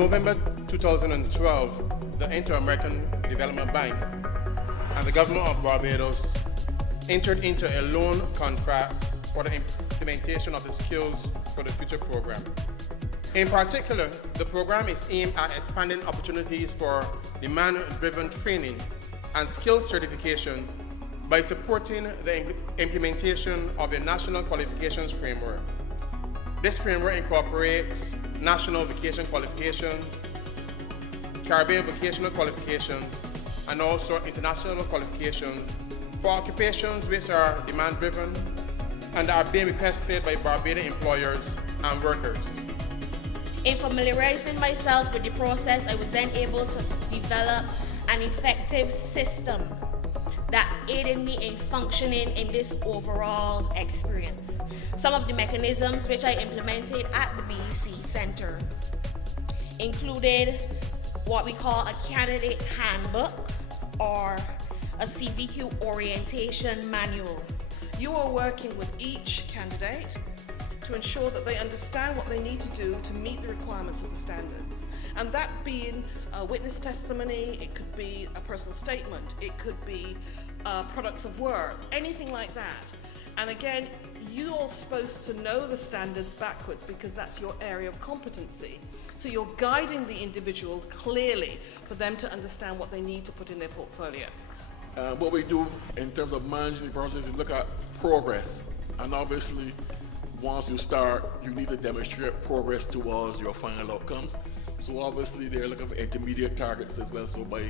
November 2012, the Inter-American Development Bank and the government of Barbados entered into a loan contract for the implementation of the Skills for the Future program. In particular, the program is aimed at expanding opportunities for demand-driven training and skills certification by supporting the implementation of a national qualifications framework. This framework incorporates national vocational qualifications, Caribbean vocational qualifications, and also international qualifications for occupations which are demand-driven and are being requested by Barbadian employers and workers. In familiarizing myself with the process, I was then able to develop an effective system that aided me in functioning in this overall experience. Some of the mechanisms which I implemented at the BEC Center included what we call a candidate handbook or a CVQ orientation manual. You are working with each candidate to ensure that they understand what they need to do to meet the requirements of the standards. And that being a witness testimony, it could be a personal statement, it could be products of work, anything like that. And again, you're supposed to know the standards backwards because that's your area of competency. So you're guiding the individual clearly for them to understand what they need to put in their portfolio. What we do in terms of managing the process is look at progress. And obviously, once you start, you need to demonstrate progress towards your final outcomes. So obviously, they're looking for intermediate targets as well. So by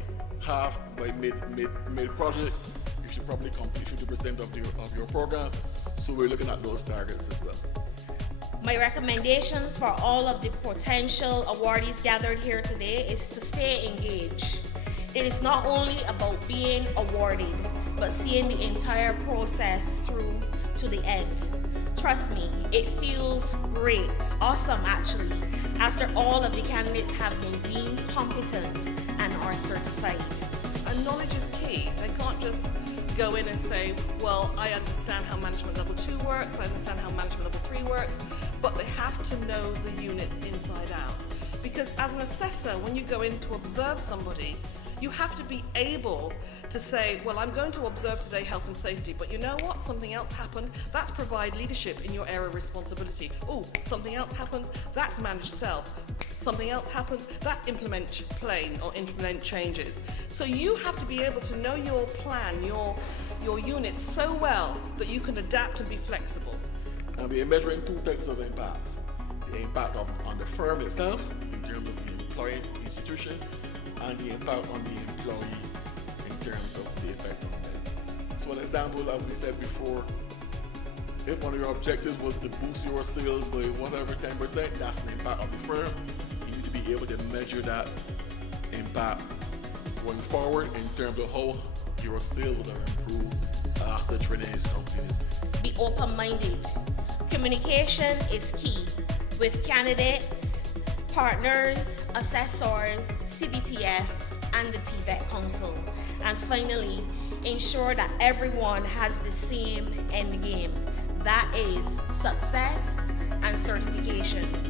mid project, you should probably complete 50% of your program. So we're looking at those targets as well. My recommendations for all of the potential awardees gathered here today is to stay engaged. It is not only about being awarded, but seeing the entire process through to the end. Trust me, it feels great, awesome actually, after all of the candidates have been deemed competent and are certified. And knowledge is key. They can't just go in and say, well, I understand how management level 2 works, I understand how management level 3 works, but they have to know the units inside out. Because as an assessor, when you go in to observe somebody, you have to be able to say, well, I'm going to observe today health and safety, but you know what? Something else happened. That's provide leadership in your area of responsibility. Oh, something else happens. That's manage self. Something else happens. That's implement plain or implement changes. So you have to be able to know your plan, your units so well that you can adapt and be flexible. And we are measuring two types of impacts. The impact on the firm itself, in terms of the employee institution, and the impact on the employee in terms of the effect on them. So an example, as we said before, if one of your objectives was to boost your sales by whatever 10%, that's the impact of the firm. You need to be able to measure that impact going forward in terms of how your sales will have improved after training is completed. Be open-minded. Communication is key with candidates, partners, assessors, CBTF, and the TVET Council. And finally, ensure that everyone has the same end game. That is success and certification.